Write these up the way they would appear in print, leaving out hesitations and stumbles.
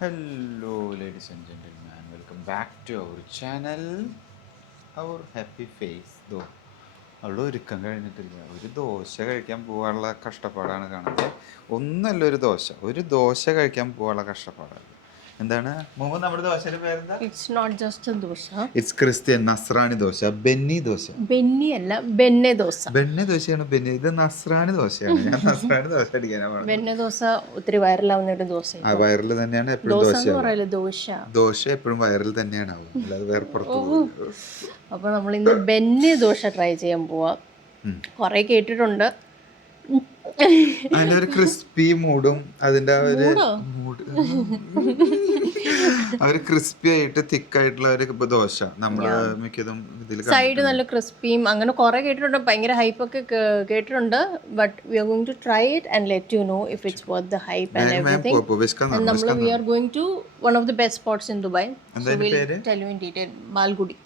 Hello, ladies and gentlemen. Welcome back to our channel. Our happy face. അവൾ ഒരുക്കം കഴിഞ്ഞിട്ടില്ല. ഒരു ദോശ കഴിക്കാൻ പോകാനുള്ള കഷ്ടപ്പാടാണ് കാണുന്നത്. ഒന്നല്ല ഒരു ദോശ കഴിക്കാൻ പോകാനുള്ള കഷ്ടപ്പാടാണ്. എന്താണ് മുമ്പ് നമ്മുടെ ദോശയുടെ പേരെന്താ? It's not just dosa, it's Christian Nasrani dosa, benni dosa. Benni അല്ല, ബെന്നെ ദോശ. ബെന്നെ ദോശയാണ് ബെന്നി. ഇത് നസ്രാണി ദോശയാണ്. ഞാൻ നസ്രാണി ദോശ അടിക്കാനാണ്. ബെന്നെ ദോശ ഒത്തിരി വൈറലാവുന്ന ഒരു ദോശ. ആ വൈറൽ തന്നെയാണ് എപ്പോഴും ദോശ. ദോശ എപ്പോഴും വൈറൽ തന്നെയാണ് ആവും, അല്ലാതെ വേറെ പുറത്തു പോകും. അപ്പോൾ നമ്മൾ ഇന്ന് ബെന്നെ ദോശ ട്രൈ ചെയ്യാൻ പോവാ. കുറെ കേട്ടിട്ടുണ്ട്. അതിന്റെ ഒരു ക്രിസ്പി മൂഡും അതിന്റെ ഒരു ഒരു ക്രിസ്പി ആയിട്ട് തിക്കായിട്ടുള്ള ഒരു ദോശ നമ്മള് മിക്കതും ഇതിൽ സൈഡ് നല്ല ക്രിസ്പിയും അങ്ങനെ കുറെ കേട്ടിട്ടുണ്ട്. ഭയങ്കര ഹൈപ്പൊക്കെ കേട്ടിട്ടുണ്ട്. But we are going to try it and let you know if it's worth the hype and everything. നമ്മൾ we are going to one of the best spots in Dubai. So will tell you in detail. Malgudi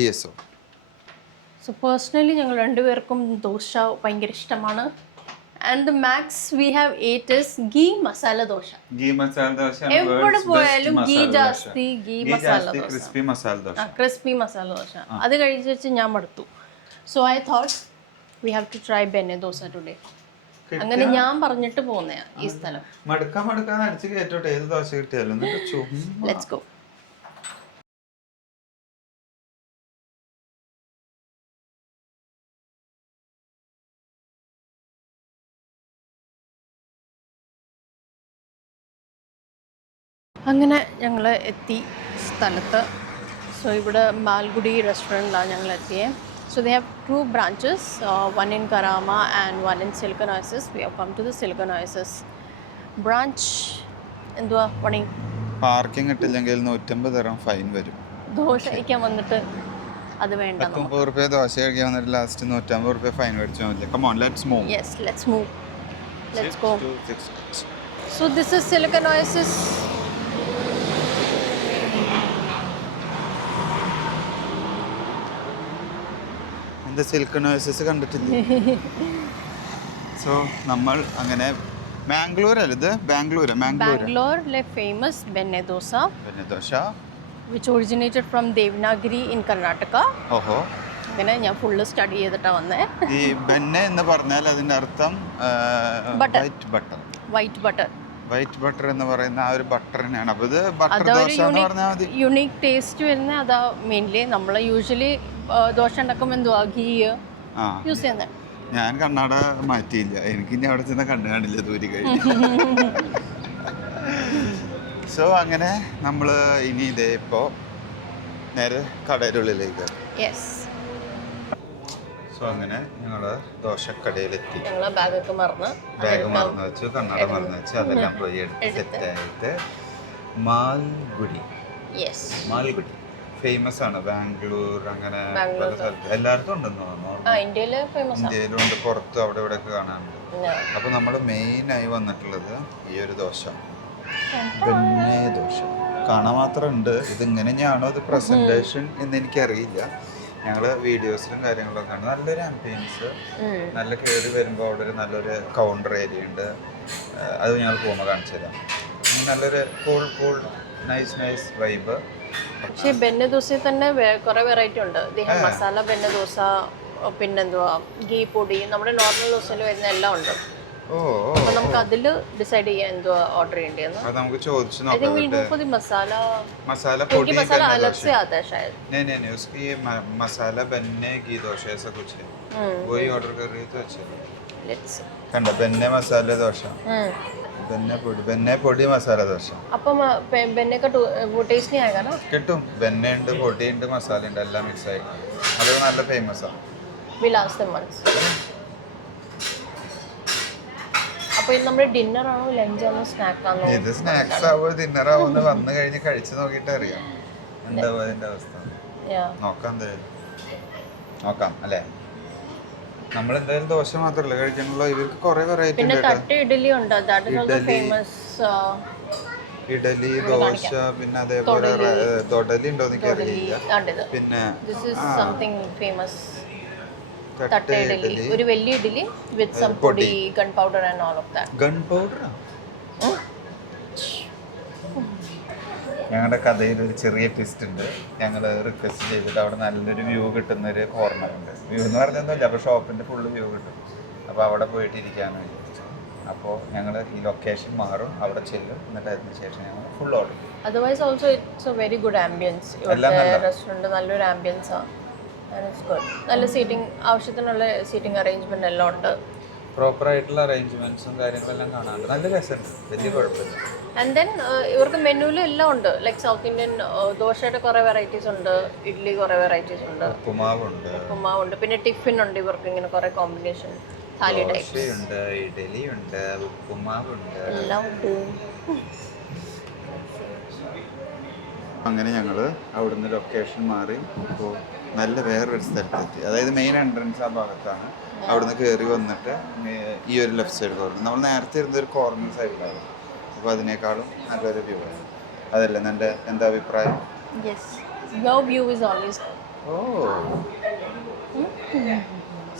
DSO. So personally ഞങ്ങൾ രണ്ടുപേർക്കും ദോശ ഭയങ്കര ഇഷ്ടമാണ്. And the max we have ate is ghee masala dosa. എവിടെ പോയാലും ghee masala dosa, crispy masala dosa. അത് കഴിച്ച് വെച്ച് ഞാൻ മടുത്തു. So I thought we have to try benne dosa today. അങ്ങനെ ഞാൻ പറഞ്ഞിട്ട് പോന്നെയാ ഈ സ്ഥലം. Let's go. അങ്ങനെ ഞങ്ങൾ എത്തി സ്ഥലത്ത്. സോ ഇവിടെ മാൽഗുഡി റെസ്റ്റോറൻറ്റിലാണ് ഞങ്ങൾ എത്തിയത്. So they have 2 branches, one in Karama and one in Silicon Oasis. We have come to the Silicon Oasis branch. എന്തുവാ പണി? പാർക്കിംഗ് ഇട്ടില്ലെങ്കിൽ 150 dirham ഫൈൻ വരും. ദോശ കഴിക്കാൻ വന്നിട്ട് അത് വേണ്ട. 30 രൂപ ദോശ കഴിക്കാൻ വന്നിട്ട് ലാസ്റ്റ് 150 രൂപ ഫൈൻ മേടിച്ചാൽ മതി. Come on, let's move. Yes, let's move. Let's go. So this is Silicon Oasis. Silicon oasis കണ്ടിട്ടില്ലേ? സോ നമ്മൾ അങ്ങനെ മാംഗ്ലൂരല്ലേ ഇത്? ബാംഗ്ലൂരിലെ famous benne dosa which originated from Devanagari in Karnataka. ഓഹോ. അങ്ങനെ ഞാൻ ഫുള്ള് സ്റ്റഡി ചെയ്തിട്ടാ വന്നേ. ഈ ബെന്നെ എന്ന് പറഞ്ഞാൽ അതിന്റെ അർത്ഥം വൈറ്റ് ബട്ടർ എന്ന് പറയുന്ന ആ ഒരു ബട്ടറിനാണ്. അപ്പോൾ ഇത് ബട്ടർ ദോശ എന്ന് പറഞ്ഞാൽ മതി. യുണീക്ക് ടേസ്റ്റ് വരുന്ന അതാ മെയിൻലി. നമ്മൾ യൂഷ്വലി ദോശ ഉണ്ടാക്കുമ്പോൾ എന്തുവാ ഗീ യൂസ് ചെയ്യുന്നത്. ഞാൻ കണ്ണാട മാറ്റിയില്ല, എനിക്ക് ഇനി അവിടെ ചെന്ന് കണ്ടു കാണില്ല ദൂരി കഴിഞ്ഞ്. സോ അങ്ങനെ നമ്മൾ ഇനി ഇതേ ഇപ്പോൾ നേരെ കടയുടെ ഉള്ളിലേക്ക്. സോ അങ്ങനെ ഞങ്ങൾ ദോശക്കടയിലെത്തി. ബാഗ് മറന്നു വെച്ചു, കണ്ണാട മറന്നു വെച്ചു, അതെല്ലാം പോയി എടുത്ത് സെറ്റായിട്ട് മാൽഗുഡി ഫേമസ് ആണ്. ബാംഗ്ലൂർ അങ്ങനെ പല സ്ഥലത്ത് എല്ലായിടത്തും ഉണ്ടെന്ന് തോന്നുന്നു. ഇന്ത്യയിലും ഉണ്ട്, പുറത്തും അവിടെ ഇവിടെ ഒക്കെ കാണാനുണ്ട്. അപ്പൊ നമ്മൾ മെയിനായി വന്നിട്ടുള്ളത് ഈ ഒരു ദോശ, ബെന്നെ ദോശ. കാണാൻ മാത്രം ഉണ്ട്. ഇതിങ്ങനെയാണോ ഇത് പ്രസന്റേഷൻ എന്ന് എനിക്കറിയില്ല. ഞങ്ങൾ വീഡിയോസിലും കാര്യങ്ങളൊക്കെ ആണ്. നല്ലൊരു ആംബിയൻസ്, നല്ല കയറി വരുമ്പോൾ അവിടെ ഒരു നല്ലൊരു കൗണ്ടർ ഏരിയ ഉണ്ട്. അത് ഞങ്ങൾ പോകുമ്പോൾ കാണിച്ചു തരാം. നല്ലൊരു കൂൾ നൈസ് വൈബ്. പക്ഷേ ബെന്നെ ദോശയിൽ തന്നെ കുറെ വെറൈറ്റി ഉണ്ട്. മസാല ബെന്നെ ദോശ, പിന്നെന്തുവാ ഗീ പൊടി, നമ്മുടെ നോർമൽ ദോശയിൽ വരുന്ന എല്ലാം ഉണ്ട്. അപ്പോൾ നമുക്ക് അതിൽ ഡിസൈഡ് ചെയ്യാം എന്തുവാ ഓർഡർ ചെയ്യേണ്ടതെന്ന്. അത് നമുക്ക് ചോദിച്ചു നോക്കാം. I think we'll go for the masala പൊടി. मसाला अलग से आता है शायद. नहीं उसकी मसाला बनने की दोशा ऐसा कुछ है. वही ऑर्डर कर रही तो अच्छा है. Let's see. കണ്ടോ ബെന്നെ മസാല ദോശ, ബെന്നെ പൊടി മസാല ദോശ. അപ്പം ബെന്നെ का वो टेस्ट नहीं आएगा ना? കിട്ടും. ബെന്നെ ഉണ്ട്, പൊടി ഉണ്ട്, മസാല ഉണ്ട്, എല്ലാം മിക്സ് ആയി. അത് നല്ല ഫേമസ് ആണ്. We'll ask them once. അപ്പോൾ ഇത് നമ്മുടെ ഡിന്നർ ആണോ ലഞ്ച് ആണോ സ്നാക്ക് ആണോ? ഇത് സ്നാക്സ് ആവോ ഡിന്നർ ആവോ എന്ന് വന്നു കഴിഞ്ഞ് കഴിച്ചു നോക്കിയിട്ട് അറിയാം എന്താവും അതിന്റെ അവസ്ഥ. നോക്കാം അല്ലേ? നമ്മൾ എന്തായാലും ദോശ മാത്രമല്ല കഴിക്കണല്ലോ, ഇവർക്ക് കുറെ വെറൈറ്റി. പിന്നെ തട്ട് ഇഡലി ഉണ്ട്, that is also famous. Idli dosa, പിന്നെ അതേപോലെ തൊടലി ഉണ്ടോ എന്ന് എനിക്കറിയില്ല. പിന്നെ ദിസ് ഈസ് സംതിങ് ഫേമസ്. തട്ട് ഇഡലി, ഒരു വലിയ ഇഡലി വിത്ത് സം പൊടി, gun powder and all of that. Gun powder ഞങ്ങളുടെ കഥയിൽ ഒരു ചെറിയ ട്വിസ്റ്റ് ഉണ്ട്. ഞങ്ങൾ റിക്വസ്റ്റ് ചെയ്തിട്ട് അവിടെ നല്ലൊരു വ്യൂ കിട്ടുന്നൊരു കോർണർ ഉണ്ട്. വ്യൂ എന്ന് പറഞ്ഞൊന്നുമില്ല, അപ്പോൾ ഷോപ്പിൻ്റെ ഫുള്ള് വ്യൂ കിട്ടും. അപ്പോൾ അവിടെ പോയിട്ട് ഇരിക്കാമെന്ന് വിചാരിച്ചു. അപ്പോൾ ഞങ്ങൾ ഈ ലൊക്കേഷൻ മാറും, അവിടെ ചെല്ലും, എന്നിട്ട് അതിന് ശേഷം ഞങ്ങൾ ഫുൾ ഓർഡർ ചെയ്യും. Otherwise also it's A very good ambience. Restaurant നല്ലൊരു ആംബിയൻസാണ്. നല്ല സീറ്റിംഗ്, ആവശ്യത്തിനുള്ള സീറ്റിംഗ് അറേഞ്ച്മെന്റ് എല്ലാം ഉണ്ട്. പ്രോപ്പർ ആയിട്ടുള്ള അറേഞ്ച്മെന്റ്സും കാര്യങ്ങളെല്ലാം കാണാറുണ്ട്. നല്ല രസമുണ്ട്, വലിയ കുഴപ്പമില്ല. ആൻഡ് ദെൻ ഇവർക്ക് മെനുവിലും എല്ലാം ഉണ്ട്. ലൈക്ക് സൗത്ത് ഇന്ത്യൻ ദോശയുടെ കുറേ വെറൈറ്റീസ് ഉണ്ട്, ഇഡ്ഡലി കുറേ വെറൈറ്റീസ് ഉണ്ട്, ഉപ്പുമാവുണ്ട്, പിന്നെ ടിഫിൻ ഉണ്ട്. ഇവർക്ക് ഇങ്ങനെ കുറേ കോമ്പിനേഷൻ താലി ടൈപ്സ് ഉണ്ട്, ഇഡ്ഡലി ഉണ്ട്, ഉപ്പുമാവുണ്ട്, എല്ലാം ഉണ്ട്. അങ്ങനെ ഞങ്ങൾ അവിടുന്ന് ലൊക്കേഷൻ മാറി ഇപ്പോൾ നല്ല വേറൊരു സ്ഥലത്തെത്തി. അതായത് മെയിൻ എൻട്രൻസ് ആ ഭാഗത്താണ്. അവിടുന്ന് കയറി വന്നിട്ട് ഈ ഒരു ലെഫ്റ്റ് സൈഡ് കോർണർ, നമ്മൾ നേരത്തെ ഇരുന്നൊരു കോർണർ സൈഡിലാണ്. അപ്പോൾ അതിനേക്കാളും നല്ലൊരു വ്യൂ ആണ്. അതല്ലേ എൻ്റെ എന്താ അഭിപ്രായം?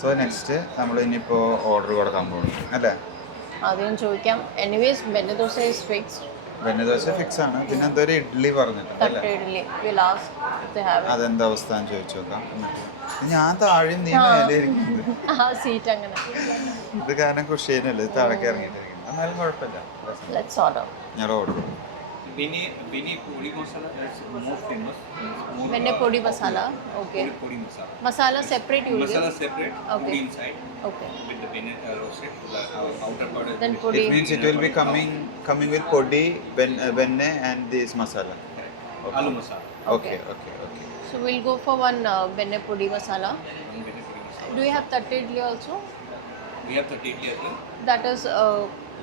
സോ നെക്സ്റ്റ് നമ്മൾ ഇനിയിപ്പോൾ ഓർഡർ കൊടുക്കാൻ പോകുന്നു അല്ലേ? ആദ്യം ചോദിക്കാം. Anyways benne dosa is fixed. Benne dosa fix ആണ്. പിന്നെ എന്തോ ഒരു ഇഡ്ഡലി പറഞ്ഞിട്ടുണ്ട്. അതെന്താ അവസ്ഥ എന്ന് ചോദിച്ചു നോക്കാം. ഞാൻ താഴെയും നീ മേലെ ഇരിക്കുന്നത്. ഇത് കാരണം കുഷീനല്ലേ താഴേക്ക് ഇറങ്ങിയിട്ടിരിക്കുന്നത്. എന്നാലും കുഴപ്പമില്ല. ഞാൻ ഓർഡർ കൊടുക്കും. Beni puri masala is more famous. Benne puri masala. Okay. Puri masala. Masala separate you will give? Masala separate. Okay. Puri inside. Okay. With the benne roasted. Outer part is. Then puri. It means it will be coming with podi, benne and this masala. Okay. Aloo masala. Okay. So we'll go for one benne puri masala. One benne puri masala. Do you have tatte idli also? We have 30 idli as well. That is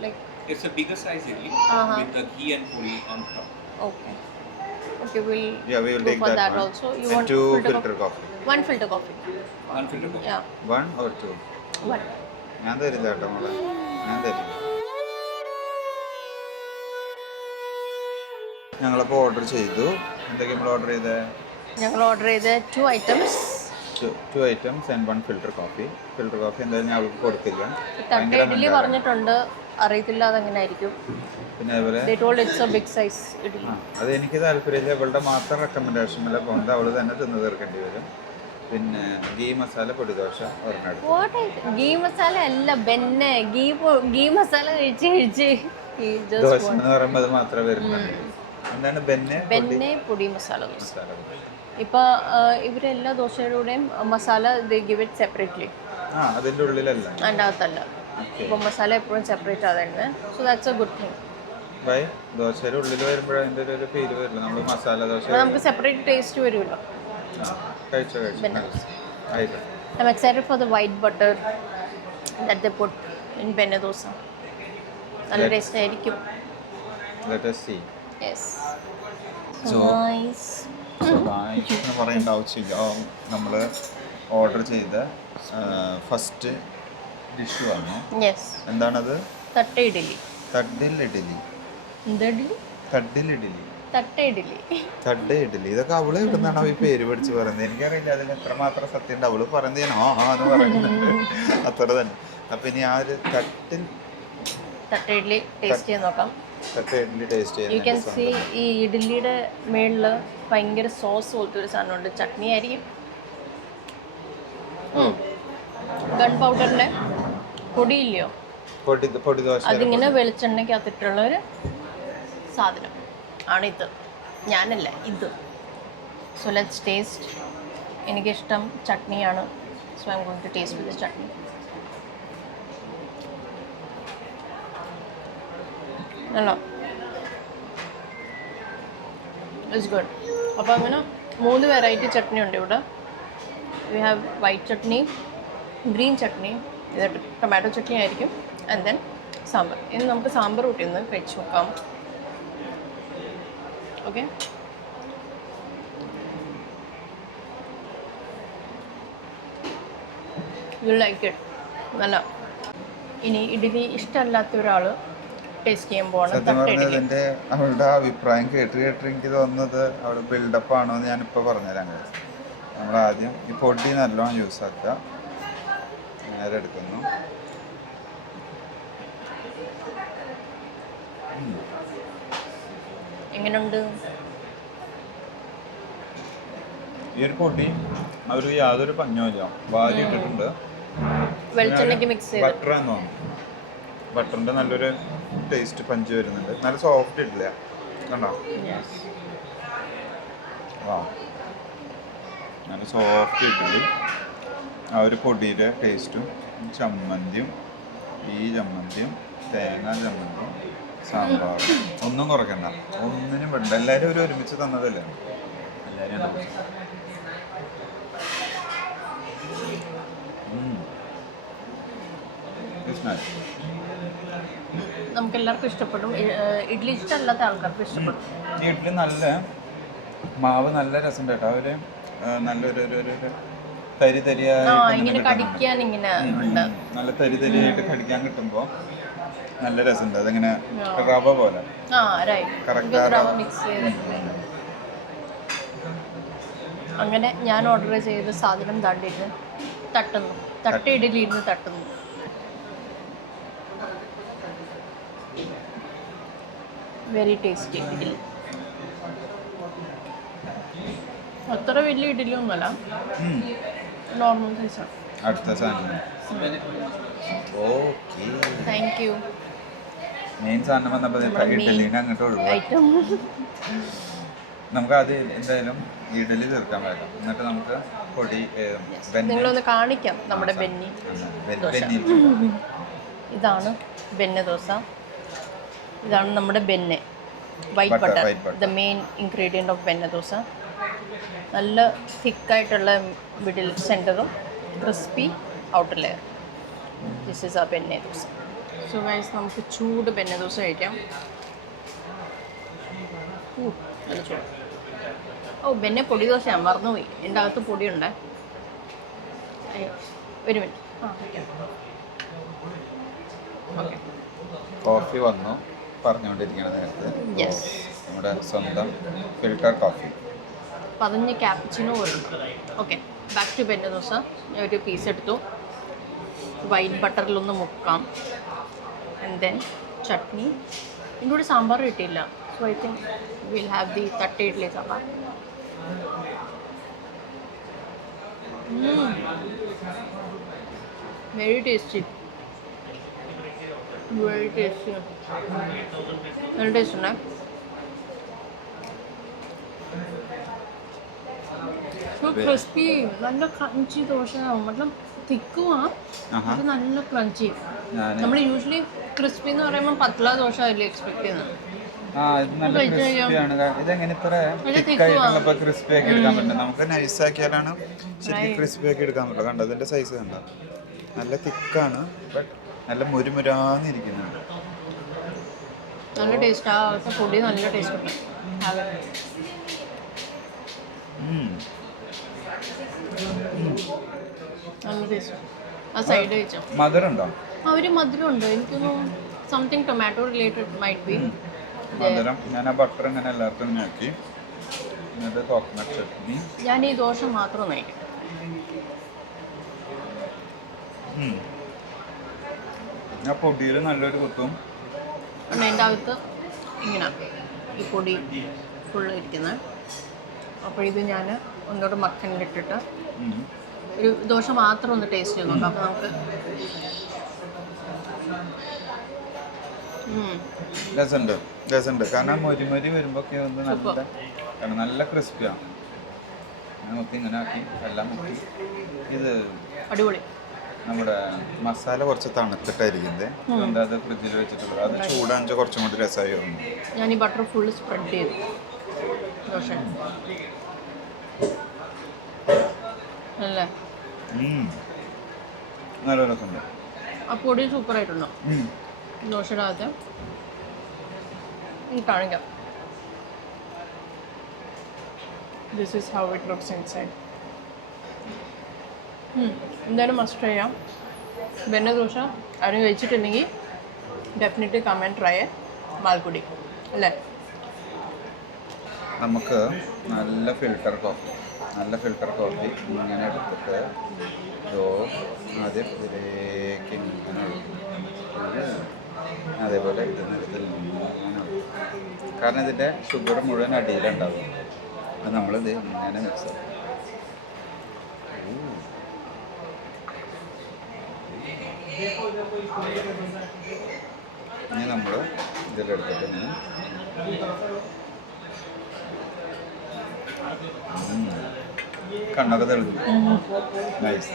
like. It's a bigger size idli with the ghee and puri on top. Okay, we will take for that one. also. You and want 2 filter coffee? 1 filter coffee. 1 filter coffee. Yeah. 1 or 2? 1. ഞാൻ തരില്ല കേട്ടോ മോളെ, ഞാൻ തരില്ല. ഞങ്ങളിപ്പോൾ order ചെയ്തു. എന്തൊക്കെ നമ്മൾ ഓർഡർ ചെയ്തത്? ഞങ്ങൾ ഓർഡർ ചെയ്ത 2 items. 2 items and 1 filter coffee. Filter coffee എന്തായാലും ഞാൻ അവൾക്ക് കൊടുക്കില്ല. തട്ട് ഇഡ്ഡലി പറഞ്ഞിട്ടുണ്ട്, അറിയത്തില്ല അതെങ്ങനെ ആയിരിക്കും. പിന്നെ അതുപോലെ അത് എനിക്ക് താല്പര്യമില്ല. ഇവളുടെ മാത്രം റെക്കമെൻഡേഷനിലെ പോകുന്നത് അവൾ തന്നെ തിന്ന് തീർക്കേണ്ടി വരും. പിന്നെ ഗീ മസാല പൊടിദോശ ഒരെണ്ണം. ഗീ മസാല അല്ല, ബെന്നെ ഗീ മസാല കഴിച്ച് ദോശ എന്ന് പറയുമ്പോൾ അത് മാത്രമേ വരുന്നുള്ളൂ. എന്താണ് ബെന്നെ പൊടി മസാല ദോശ. ഇപ്പൊ ഇവരെല്ലാ ദോശയുടെ കൂടെയും മസാല ഗിവ് ഇറ്റ് സെപ്പറേറ്റ്ലി. അതിൻ്റെ ഉള്ളിലല്ല, അതിൻ്റെ അകത്തല്ല. ഇപ്പോൾ മസാല എപ്പോഴും സെപ്പറേറ്റ് ആകുന്നത്. So that's A good thing. ദോശയുടെ ഉള്ളിൽ വരുമ്പോഴേ അതിൻ്റെ ഒരു ഫീൽ വരില്ല. നമ്മൾ മസാല ദോശ നമുക്ക് സെപ്പറേറ്റ് ടേസ്റ്റ് വരുമല്ലോ. കഴിച്ചോ. I'm excited for the white butter that they put in benne dosa. നല്ല ടേസ്റ്റ് ആയിരിക്കും. Let us see. Yes. So nice. പറയേണ്ട ആവശ്യമില്ല. നമ്മൾ ഓർഡർ ചെയ്ത ഫസ്റ്റ് ഡിഷ് വന്നു. എന്താണത്? തട്ട് ഇഡ്ഡലി. ഇതൊക്കെ അവള് എവിടുന്നാണ് ഈ പേര് പഠിച്ച് പറയുന്നത്? എനിക്കറിയില്ല അതിന് എത്രമാത്രം സത്യം ഉണ്ട്. അവള് പറയുന്നത് എന്ന് പറയുന്നുണ്ട്, അത്ര തന്നെ. അപ്പൊ ഇനി ആ ഒരു തട്ട് ഇഡ്ഡലി ടേസ്റ്റ് ചെയ്ത് നോക്കാം. യു ക്യാൻ സീ ഈ ഇഡ്ഡലിയുടെ മേളിൽ ഭയങ്കര സോസ് പോലത്തെ ഒരു സാധനമുണ്ട്. ചട്നി ആയിരിക്കും. ഗൺ പൗഡറിന്റെ പൊടിയില്ലയോ, അതിങ്ങനെ വെളിച്ചെണ്ണയ്ക്കകത്തിട്ടുള്ള ഒരു സാധനം ആണിത്. ഞാനല്ല ഇത്. So let's taste. എനിക്കിഷ്ടം ചട്നിയാണ്. So I am going to taste with chutney. അല്ല, ഇറ്റ്സ് ഗുഡ്. അപ്പോൾ അങ്ങനെ 3 വെറൈറ്റി ചട്നി ഉണ്ട് ഇവിടെ. We have white chutney, green chutney, ഇത് ടൊമാറ്റോ ചട്നി ആയിരിക്കും, ആൻഡ് ദെൻ സാമ്പാർ. ഇനി നമുക്ക് സാമ്പാർ കൂട്ടി ഒന്ന് കഴിച്ച് നോക്കാം. Okay, you like it. നല്ല. ഇനി ഇഡ്ഡലി ഇഷ്ടമല്ലാത്ത ഒരാൾ ടേസ്റ്റ് ചെയ്യാൻ പോകണം. അവളുടെ അഭിപ്രായം കേട്ട് എനിക്ക് തോന്നുന്നത് അവിടെ ബിൽഡപ്പ് ആണോ എന്ന് ഞാനിപ്പോൾ പറഞ്ഞുതരാം. നമ്മൾ ആദ്യം ഈ പൊടി നല്ലോണം യൂസ് ആക്കുക. നേരെ എടുക്കുന്നു. എങ്ങനെയുണ്ട്? ഈ ഒരു പൊടി ഒരു യാതൊരു പഞ്ഞമില്ല, വാരി ഇട്ടിട്ടുണ്ട്. വെളിച്ചെണ്ണയ്ക്ക് മിക്സ് ചെയ്ത് ബട്ടർ എന്ന് തോന്നുന്നു. ബട്ടറിൻ്റെ നല്ലൊരു ടേസ്റ്റ് പഞ്ച് വരുന്നുണ്ട്. നല്ല സോഫ്റ്റ് ഇല്ല കണ്ടോ? ആ നല്ല സോഫ്റ്റ് ഇഡ്ഡലി. ആ ഒരു പൊടിയുടെ ടേസ്റ്റും ചമ്മന്തിയും, ഈ ചമ്മന്തിയും തേങ്ങ ചമ്മന്തിയും സാമ്പാറും ഒന്നും കുറയ്ക്കണ്ട, ഒന്നിനും വേണ്ട. എല്ലാവരും ഒരു ഒരുമിച്ച് തന്നതല്ലേ, എല്ലാവരും ഒരുമിച്ച്. നമുക്ക് എല്ലാവർക്കും ഇഷ്ടപ്പെടും. ഇഡ്ഡലി ഇഷ്ടമല്ലാത്ത ആൾക്കാർക്ക് ഇഷ്ടപ്പെടും. ഈ ഇഡ്ഡലി നല്ല മാവ് നല്ല രസം കേട്ടോ. ഒരു നല്ലൊരു തരി ഇങ്ങനെ കടിക്കാൻ ഇങ്ങനെ ഉണ്ട്. നല്ല തരി തരിയായിട്ട് കടിക്കാൻ കിട്ടുമ്പോൾ നല്ല രസമുണ്ട്. അതിങ്ങനെ റവ പോലെ മിക്സ് ചെയ്തിട്ടുണ്ട്. അങ്ങനെ ഞാൻ ഓർഡർ ചെയ്ത സാധനം താണ്ടിരുന്ന് തട്ടുന്നു, ഇഡലി ഇരുന്ന് തട്ടുന്നു. Very tasty idli. അത്ര വലിയ ഇഡലി ഒന്നുമല്ല, നോർമൽ സൈസാണ്. അടുത്ത സാധനം താങ്ക് യു. മെയിൻ സാധനം വന്നപ്പോൾ ഇഡലിനെ അങ്ങോട്ട് ഒഴിവാക്കും. നമുക്ക് അത് എന്തായാലും ഇഡലി തീർക്കാൻ പറ്റാം. എന്നിട്ട് നമുക്ക് പൊടി നിങ്ങളൊന്ന് കാണിക്കാം നമ്മുടെ ബെന്നി. ഇതാണ് ബെന്ന ദോശ. ഇതാണ് നമ്മുടെ benne, white butter, the main ingredient of benne dosa. നല്ല തിക്കായിട്ടുള്ള മിഡിൽ സെൻറ്ററും crispy outer layer. This is a benne dosa. So guys, നമുക്ക് ചൂട് ബെന്ന ദോശ കഴിക്കാം. നല്ല ചൂട്. ബെന്നെ പൊടി ദോശയാണ്, മറന്നുപോയി. എൻ്റെ അകത്ത് പൊടിയുണ്ട്. ഒരു മിനിറ്റ്. ഓക്കെ, കോഫി വന്നു പറഞ്ഞുകൊണ്ടിരിക്കുന്ന നേരത്ത് നമ്മുടെ സ്വന്തം ഫിൽട്ടർ കോഫി പതിഞ്ഞ് ക്യാപ്പച്ചിനോ വരുന്നു. Okay, back to benne dosa. ഞാൻ ഒരു പീസ് എടുത്തു. വൈറ്റ് ബട്ടറിലൊന്ന് മുക്കാം. And then chutney. ഇതിൻ്റെ കൂടെ സാമ്പാർ കിട്ടിയില്ല. So I think will have the thatte idli sambar. Very tasty, very tasty. നല്ല ടേസ്റ്റ് ഉണ്ട്. ക്രിസ്പി, നല്ല ക്രഞ്ചി ദോശയാവും. മതലബ് തിക്കുവാ, അത് നല്ല ക്രഞ്ചി. നമ്മൾ യൂഷ്വലി ക്രിസ്പി എന്ന് പറയുമ്പോൾ പത്ല ദോശ അല്ലേ എക്സ്പെക്ട് ചെയ്യുന്നത്. ഇതെങ്ങനെ ഇത്ര തിക്കായിട്ടുള്ളപ്പോൾ ക്രിസ്പി ആക്കി എടുക്കാൻ പറ്റും? നമുക്ക് നൈസ് ആക്കിയാലാണ് ശരിക്കും ക്രിസ്പി ആക്കി എടുക്കാൻ പറ്റുള്ളൂ. കണ്ടോ ഇതിൻ്റെ സൈസ് കണ്ടോ? നല്ല തിക്കാണ്, ബട്ട് നല്ല മുരുമുരാന്നിരിക്കുന്നുണ്ട്. നല്ല ടേസ്റ്റ്. ആ പൊടി നല്ല ടേസ്റ്റ് ഉണ്ട്. നല്ല ടേസ്റ്റ്. ആ സൈഡ് കഴിച്ചോ? മധുരം ഉണ്ടോ? ഒരു മധുരം ഉണ്ട്. എനിക്കൊന്ന് something tomato related might be മധുരം. ഞാൻ ആ ബട്ടർ ഇങ്ങനെ എല്ലാവർക്കും ഇങ്ങനെ ആക്കി. എന്നിട്ട് കോക്കനട്ട് ചട്നി. ഞാൻ ഈ ദോശ മാത്രം നയിക്കും. ആ പൊടിയിൽ നല്ലൊരു കുത്തും. അതിൻ്റെ അകത്ത് ഇങ്ങനെ ഈ പൊടി ഫുള്ള് ഇരിക്കുന്നത്. അപ്പോൾ ഇത് ഞാൻ ഒന്നുകൂടെ മക്കനിലിട്ടിട്ട് ഒരു ദോശ മാത്രം ഒന്ന് ടേസ്റ്റ് ചെയ്ത് നോക്കാം. അപ്പോൾ നമുക്ക് രസമുണ്ട്. കാരണം മൊരി വരുമ്പോഴൊക്കെ ഒന്ന് നല്ല, കാരണം നല്ല ക്രിസ്പിയാണ്. നമുക്ക് ഇങ്ങനെ ആക്കി എല്ലാം മുക്കി. ഇത് അടിപൊളി. നമ്മുടെ മസാല കുറച്ച് തണുത്തിട്ടായിരിക്കുന്നത്. എന്താ അത് ഫ്രിഡ്ജിൽ വെച്ചിട്ടുള്ളത്? അത് ചൂടാഞ്ച കുറച്ചും കൂടി രസമായി വന്നു. ഞാൻ ഈ ബട്ടർ ഫുള്ള് സ്പ്രെഡ് ചെയ്തു ദോശ. അല്ലേ? നല്ല രസമുണ്ട്. ആ പൊടി സൂപ്പറായിട്ടുണ്ടോ ദോശയുടെ അകത്ത്? കാണിക്കാം. This is how it looks inside. എന്തായാലും മസ്റ്റ് ട്രൈ ചെയ്യാം. ബെന്ന ദോശ ആരും കഴിച്ചിട്ടുണ്ടെങ്കിൽ ഡെഫിനറ്റ്ലി കമൻറ്റ് ട്രൈ മാൽക്കുടി അല്ലേ? നമുക്ക് നല്ല ഫിൽട്ടർ കോഫി ഇങ്ങനെ എടുത്തിട്ട് ആദ്യം ഇതിലേക്ക് ഇങ്ങനെ അതേപോലെ ഇതിനടുത്ത് ഇങ്ങനെ, കാരണം ഇതിൻ്റെ ഷുഗർ മുഴുവൻ അടിയിലുണ്ടാവും. അത് നമ്മളിത് ഇങ്ങനെ മിക്സ് ആക്കും. ഇനി നമ്മൾ ഇതിലെടുത്തിട്ട് കണ്ണൊക്കെ തെളിഞ്ഞു. നൈസ്.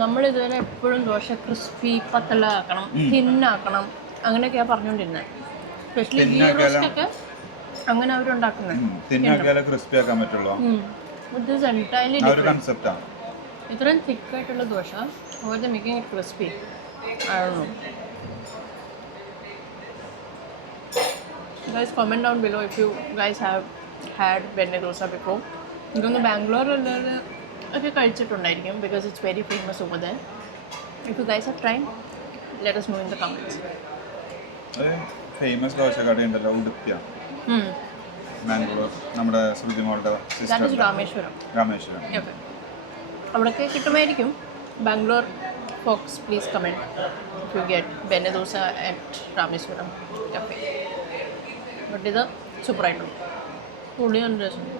നമ്മളിതുവരെ എപ്പോഴും ദോശ ക്രിസ്പി പത്തലാക്കണം, തിന്നാക്കണം, അങ്ങനെയൊക്കെയാണ് പറഞ്ഞുകൊണ്ടിരുന്നത്. സ്പെഷ്യലി ഗീ റോസ്റ്റൊക്കെ അങ്ങനെ അവരുണ്ടാക്കുന്നത്. തിന്നാക്കിയാലേ ക്രിസ്പി ആക്കാൻ പറ്റുള്ളൂ. ഒരു കൺസെപ്റ്റാണ്. ഇത്രയും തിക്കായിട്ടുള്ള ദോശ അവർ മേക്കിംഗ് ഇറ്റ് ക്രിസ്പി. ആയിരുന്നു. Guys, comment down below if you guys have had benne dosa before. എനിക്കൊന്ന് ബാംഗ്ലൂരിൽ ഒക്കെ കഴിച്ചിട്ടുണ്ടായിരിക്കും because it's very famous over there. If you guys have tried, let us know in the comments. Famous dosa കടയുണ്ടല്ലോ ഉടുപ്പിയ, ബാംഗ്ലൂർ, നമ്മുടെ ശ്രുതിമോളുടെ That is Rameshwaram. Rameshwaram. Okay. അവിടെയൊക്കെ കിട്ടുമായിരിക്കും. Bangalore folks, please comment if you get benne dosa at Rameshwaram cafe. But ഇത് സൂപ്പറായിട്ടുണ്ട്. പുളി നല്ല രസമുണ്ട്.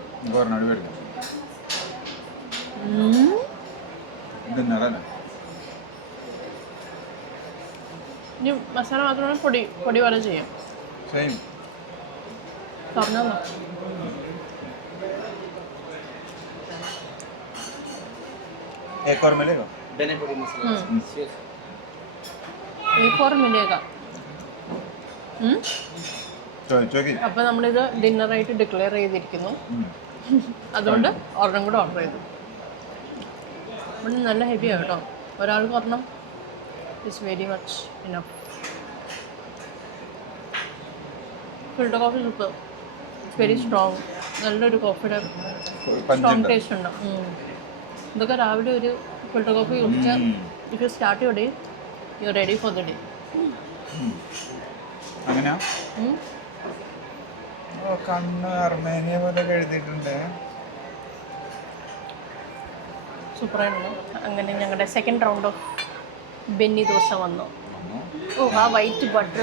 ഇനി മസാല മാത്രമാണ് പൊടി പോലെ ചെയ്യാം. പറഞ്ഞോ. एक और मिलेगा? बने पूरी मसाला एक और मिलेगा. അപ്പോൾ നമ്മളിത് ഡിന്നറായിട്ട് ഡിക്ലെയർ ചെയ്തിരിക്കുന്നു. അതുകൊണ്ട് ഒരെണ്ണം കൂടെ ഓർഡർ ചെയ്തു. ഇവിടെ നല്ല ഹെവിയാണ് കേട്ടോ. ഒരാൾക്ക് ഒരെണ്ണം it's very much enough. Filter coffee super. It's very strong. നല്ലൊരു കോഫിയുടെ സ്ട്രോങ് ടേസ്റ്റ് ഉണ്ട്. ഇതൊക്കെ രാവിലെ ഒരു ഫിൽറ്റർ കോഫി കുടിച്ചാൽ if you start your day you are ready for the day. കണ്ണ് അർമേനിയ പോലെ എഴുതിയിട്ടുണ്ട്. സൂപ്പറായിരുന്നു. അങ്ങനെ ഞങ്ങളുടെ second round of Benny dosa വന്നു. ഓ, ആ വൈറ്റ് ബട്ടർ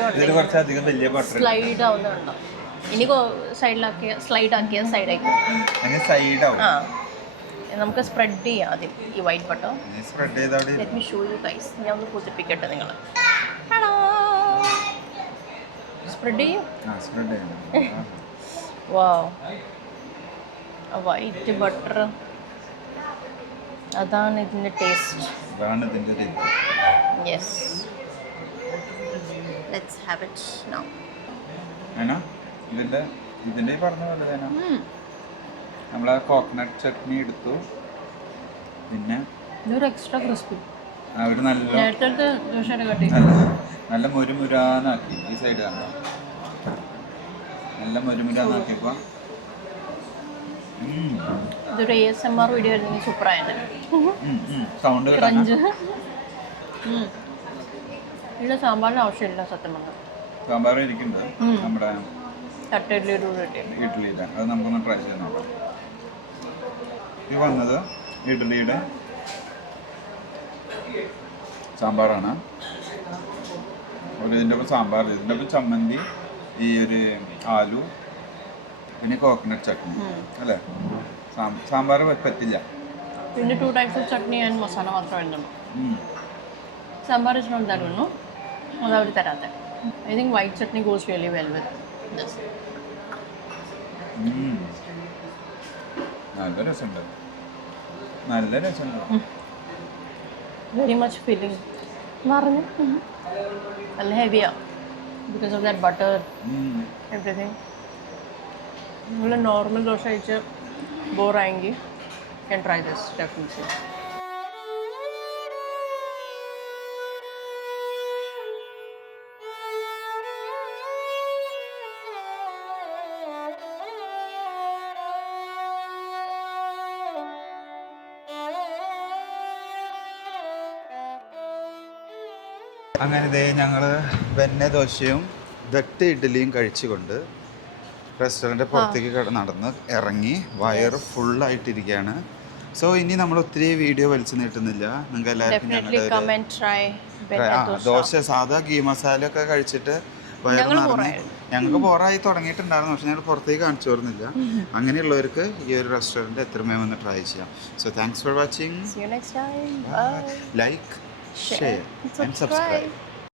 സ്ലൈഡ് ആവുന്നുണ്ടോ? ഇനി സ്ലൈഡ് ആക്കിയ സൈഡാക്കി ആ നമുക്ക് സ്പ്രെഡ് ചെയ്യാം ആദ്യം ഈ white butter. Let me show you guys. ഞാൻ ഒന്ന് പൂത്തിപ്പിക്കട്ടെ നിങ്ങൾ. സ്പ്രെഡ് ചെയ്യും. വാവ്, ആ വൈറ്റ് ബട്ടർ, അതാണ് ഇതിൻ്റെ taste. Yes, let's have it now. ഇതിൻ്റെ പറഞ്ഞ പോലെ തന്നെ നമ്മൾ ആ കോക്കനട്ട് ചട്നി എടുത്തു. പിന്നെ ഇതൊരു എക്സ്ട്രാ ക്രിസ്പി. അവർ നല്ല മുരുമുരാന്നാക്കി. ഈ സൈഡ് കണ്ടോ, നല്ല മുരുമുരാന്നാക്കിയപ്പോൾ ഇതൊരു ASMR വീഡിയോ ആയിരുന്നു. സൂപ്പറായത്. Sound crunch. ഇവിടെ സാമ്പാറിന് ആവശ്യമില്ല സത്യം പറഞ്ഞാൽ. സാമ്പാർ ഇരിക്കുന്നുണ്ട് നമ്മുടെ തട്ട ഇഡ്ഡലിയുടെ ഇഡ്ഡലിയില്ല. അത് നമുക്കൊന്ന് ട്രൈ ചെയ്ത് നോക്കാം. ഇത് വന്നത് ഇഡ്ഡലിയുടെ സാമ്പാറാണ്. ഇതിൻ്റെ ഒപ്പം സാമ്പാർ, ഇതിൻ്റെ ഒപ്പം ചമ്മന്തി, ഈ ഒരു ആലു, പിന്നെ കോക്കനട്ട് ചട്നി അല്ലേ. സാമ്പാർ പറ്റില്ല. പിന്നെ 2 types of chutney and masala മാത്രമേ വരുന്നുള്ളൂ. സാമ്പാർ ഇസ് നോട്ട് ദാറ്റ് വന്നു. അതവർ തരാത്ത. I think white chutney goes really well with this. നല്ല രസമുണ്ട്, നല്ല രസമുണ്ട്. വെരി മച്ച് ഫീലിംഗ് പറഞ്ഞു. നല്ല ഹെവിയാണ് because of that butter everything. നിങ്ങൾ നോർമൽ ദോശ കഴിച്ച് ബോറായെങ്കിൽ can try this definitely. അങ്ങനെ ഇതേ ഞങ്ങൾ ബെന്നെ ദോശയും ദട്ട് ഇഡ്ഡലിയും കഴിച്ചുകൊണ്ട് റെസ്റ്റോറൻറ്റ് പുറത്തേക്ക് നടന്ന് ഇറങ്ങി. വയറ് ഫുള്ളായിട്ടിരിക്കുകയാണ്. സോ ഇനി നമ്മൾ ഒത്തിരി വീഡിയോ വലിച്ചു നീട്ടുന്നില്ല. നിങ്ങൾക്ക് എല്ലാവർക്കും ദോശ സാധാ ഗീ മസാല ഒക്കെ കഴിച്ചിട്ട് വയറ് നിറഞ്ഞ് ഞങ്ങൾക്ക് ബോറായി തുടങ്ങിയിട്ടുണ്ടായിരുന്നു. പക്ഷെ ഞങ്ങൾ പുറത്തേക്ക് കാണിച്ചു വരുന്നില്ല. അങ്ങനെയുള്ളവർക്ക് ഈ ഒരു റെസ്റ്റോറൻറ്റ് എത്രമേ വന്ന് ട്രൈ ചെയ്യാം. So thanks for watching. Like, share, and subscribe.